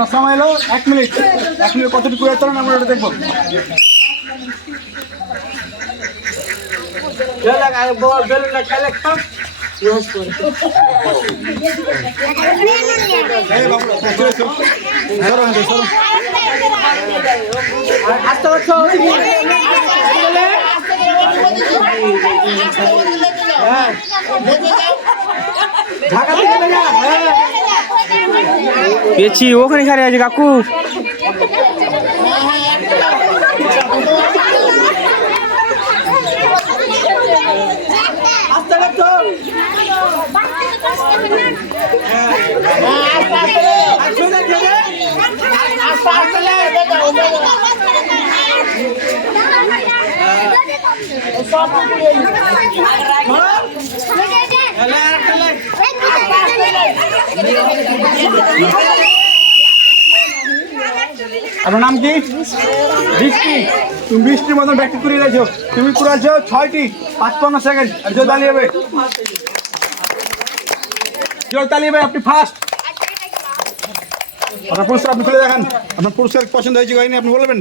আমার সময় এলো 1 মিনিট। 1 মিনিট কতটুকু হয়ে চলেন আমরা ওটা দেখবো। পেয়েছি ওখানে খারে আছে কাকু। আপনার নাম কি? বৃষ্টি। তুমি বৃষ্টির মতন ব্যাটিং করে রয়েছো। তুমি করেছো 6টি 55 সেকেন্ড। আর জোর তালি হবে, জোর তালি হবে। আপনি ফার্স্ট। আপনার পুরস্কার আপনি খুলে দেখান। আপনার পুরস্কার পছন্দ হয়েছে হয়নি আপনি বলবেন।